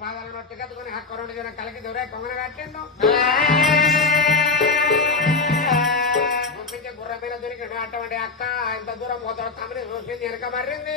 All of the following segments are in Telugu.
బాధలు నొట్టి కట్టుకుని హక్కు రెండు జన కలికి దొరే కొంగన కట్టిండు గుర్ర మీద దొరికిండు అటువంటి అక్క ఎంత దూరం పోతాడో తమని చూసింది వెనక మర్రింది.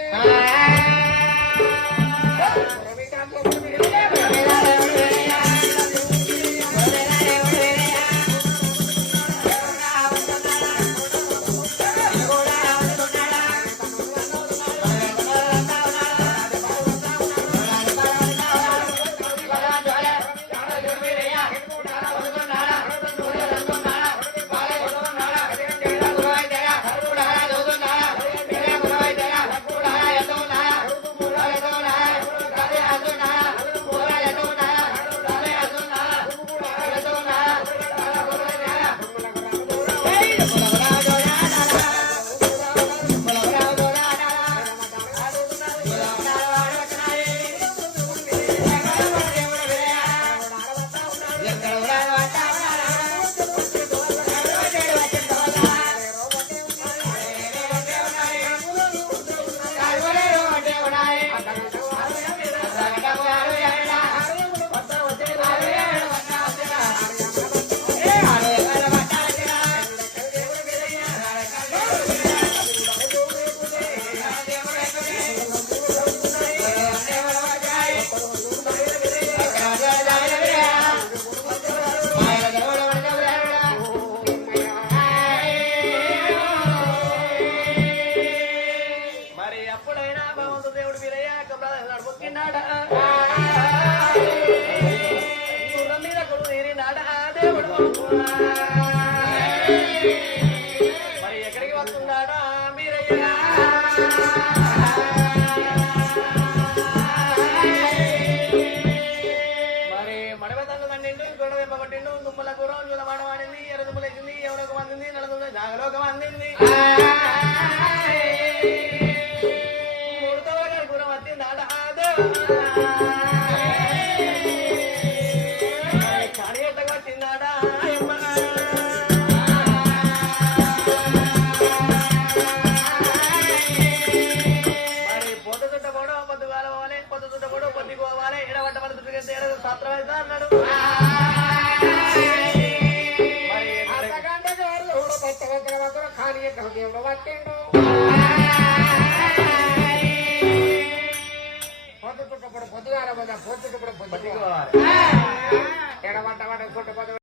మరి ఎక్కడికి వస్తున్నాడా మీరయ్య మరి మడవ తల్లు గొడవ ఇవ్వబట్టిండు దుమ్మల గుర్రం చూల ఎర్ర దుమ్మలేసింది ఎవరికి అందింది నడదుంది నాగలోకి అందింది. తేరదు శాస్త్రం అయితే అన్నాడు మరి ఎక్కడ- అంతకంటే போட்டுக்கு போட்டு போட்டு போட்டு